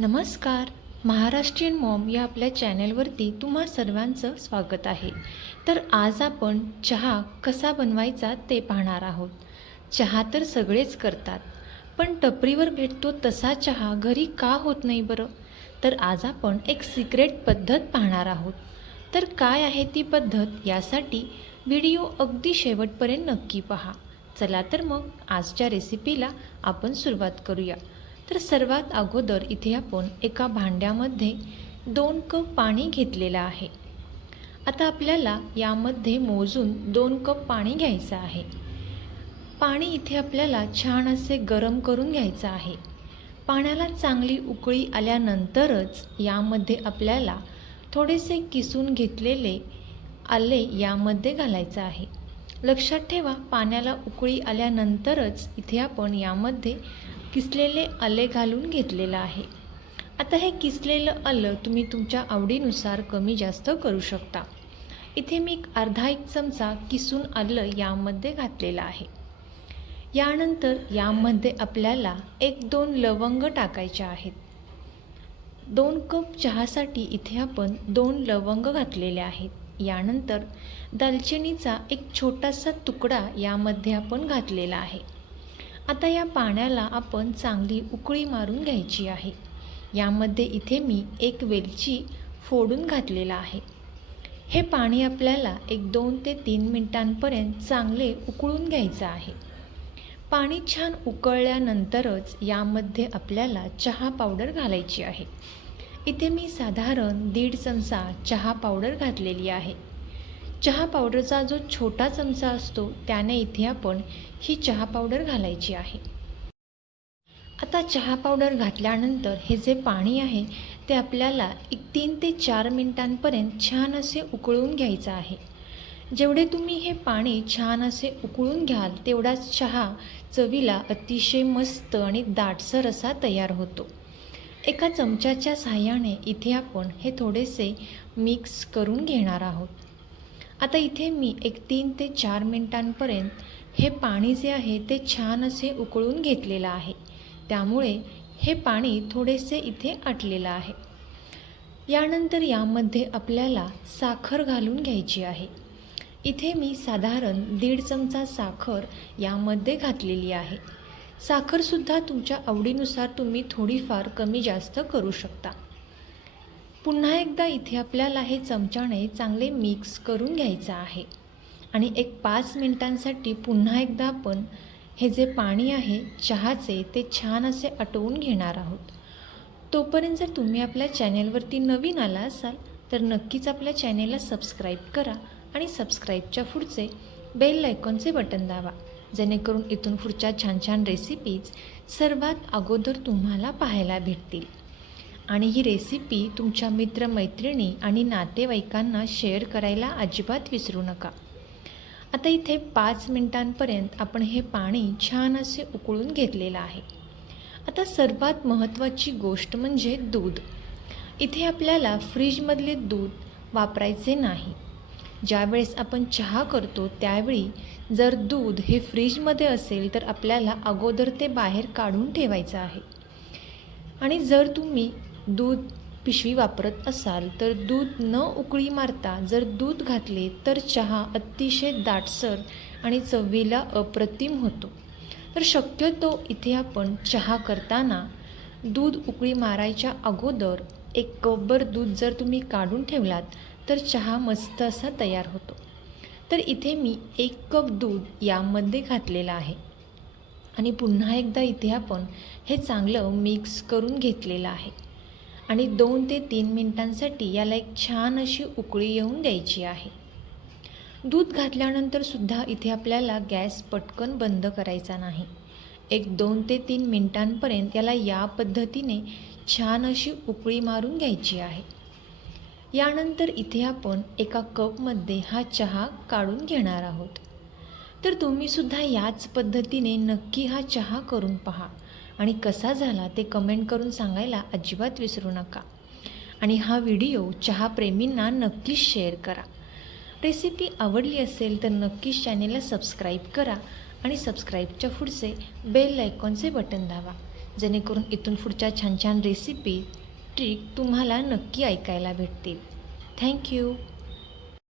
नमस्कार. महाराष्ट्रीयन मॉम या आपल्या चॅनलवरती तुम्हा सर्वांचं स्वागत आहे. तर आज आपण चहा कसा बनवायचा ते पाहणार आहोत. चहा तर सगळेच करतात. पण टपरीवर भेटतो तसा चहा घरी का होत नाही बरं? तर आज आपण एक सिक्रेट पद्धत पाहणार आहोत. तर काय आहे ती पद्धत यासाठी व्हिडिओ अगदी शेवटपर्यंत नक्की पहा. चला तर मग आजच्या रेसिपीला आपण सुरुवात करूया. तर सर्वात अगोदर इथे आपण एका भांड्यामध्ये दोन कप पाणी घेतलेलं आहे. आता आपल्याला यामध्ये मोजून दोन कप पाणी घ्यायचं आहे. पाणी इथे आपल्याला छान असे गरम करून घ्यायचं आहे. पाण्याला चांगली उकळी आल्यानंतरच यामध्ये आपल्याला थोडेसे किसून घेतलेले आले यामध्ये घालायचं आहे. लक्षात ठेवा पाण्याला उकळी आल्यानंतरच इथे आपण यामध्ये किसलेले आले घालून घेतलेलं आहे. आता हे किसलेलं आलं तुम्ही तुमच्या आवडीनुसार कमी जास्त करू शकता. इथे मी एक अर्धा एक चमचा किसून आलं यामध्ये घातलेलं आहे. यानंतर यामध्ये आपल्याला एक दोन लवंग टाकायच्या आहेत. दोन कप चहासाठी इथे आपण दोन लवंग घातलेले आहेत. यानंतर दालचिनीचा एक छोटासा तुकडा यामध्ये आपण घातलेला आहे. आता या पाण्याला आपण चांगली उकळी मारून घ्यायची आहे. यामध्ये इथे मी एक वेलची फोडून घातलेला आहे. हे पाणी आपल्याला एक दोन ते तीन मिनटांपर्यंत चांगले उकळून घ्यायचं आहे. पाणी छान उकळल्यानंतरच यामध्ये आपल्याला चहा पावडर घालायची आहे. इथे मी साधारण दीड चमचा चहा पावडर घातलेली आहे. चहा पावडरचा जो छोटा चमचा असतो त्याने इथे आपण ही चहा पावडर घालायची आहे. आता चहा पावडर घातल्यानंतर हे जे पाणी आहे ते आपल्याला एक तीन ते चार मिनिटांपर्यंत छान असे उकळून घ्यायचं आहे. जेवढे तुम्ही हे पाणी छान असे उकळून घ्याल तेवढाच चहा चवीला अतिशय मस्त आणि दाटसर असा तयार होतो. एका चमच्याच्या साहाय्याने इथे आपण हे थोडेसे मिक्स करून घेणार आहोत. आता इथे मी एक तीन ते चार मिनटांपर्यंत हे पाणी जे आहे ते छान असे उकळून घेतलेलं आहे. त्यामुळे हे पाणी थोडेसे इथे आटलेलं आहे. यानंतर यामध्ये आपल्याला साखर घालून घ्यायची आहे. इथे मी साधारण दीड चमचा साखर यामध्ये घातलेली आहे. साखरसुद्धा तुमच्या आवडीनुसार तुम्ही थोडीफार कमी जास्त करू शकता. पुन्हा एकदा इथे आपल्याला हे चमच्याने चांगले मिक्स करून घ्यायचं आहे. आणि एक पाच मिनटांसाठी पुन्हा एकदा आपण हे जे पाणी आहे चहाचे ते छान असे आटवून घेणार आहोत. तोपर्यंत जर तुम्ही आपल्या चॅनेलवरती नवीन आला असाल तर नक्कीच आपल्या चॅनेलला सबस्क्राईब करा आणि सबस्क्राईबच्या पुढचे बेल आयकॉनचे बटन दाबा जेणेकरून इथून पुढच्या छान छान रेसिपीज सर्वात अगोदर तुम्हाला पाहायला भेटतील. आणि ही रेसिपी तुमच्या मित्रमैत्रिणी आणि नातेवाईकांना शेअर करायला अजिबात विसरू नका. आता इथे पाच मिनटांपर्यंत आपण हे पाणी छान असे उकळून घेतलेलं आहे. आता सर्वात महत्त्वाची गोष्ट म्हणजे दूध. इथे आपल्याला फ्रीजमधले दूध वापरायचे नाही. ज्यावेळेस आपण चहा करतो त्यावेळी जर दूध हे फ्रीजमध्ये असेल तर आपल्याला अगोदर ते बाहेर काढून ठेवायचं आहे. आणि जर तुम्ही दूध पिशवी वापरत असाल तर दूध न उकळी मारता जर दूध घातले तर चहा अतिशय दाटसर आणि चवीला अप्रतिम होतो. तर शक्यतो इथे आपण चहा करताना दूध उकळी मारायच्या अगोदर एक कपभर दूध जर तुम्ही काढून ठेवलात तर चहा मस्त असा तयार होतो. तर इथे मी एक कप दूध यामध्ये घातलेलं आहे. आणि पुन्हा एकदा इथे आपण हे चांगलं मिक्स करून घेतलेलं आहे. आणि दोन ते तीन मिनटांसाठी याला एक छान अशी उकळी येऊन द्यायची आहे. दूध घातल्यानंतर सुद्धा इथे आपल्याला गॅस पटकन बंद करायचा नाही. एक दोन ते तीन मिनटांपर्यंत याला या पद्धतीने छान अशी उकळी मारून घ्यायची आहे. यानंतर इथे आपण एका कपमध्ये हा चहा काढून घेणार आहोत. तर तुम्हीसुद्धा याच पद्धतीने नक्की हा चहा करून पहा. आणि कसा झाला ते कमेंट करून सांगायला अजिबात विसरू नका. आणि हा व्हिडिओ चहाप्रेमींना नक्कीच शेअर करा. रेसिपी आवडली असेल तर नक्कीच चॅनेलला सबस्क्राईब करा आणि सबस्क्राईबच्या पुढचे बेल आयकॉनचे बटन दाबा. जेणेकरून इथून पुढच्या छान छान रेसिपी ट्रिक तुम्हाला नक्की ऐकायला भेटतील. थँक्यू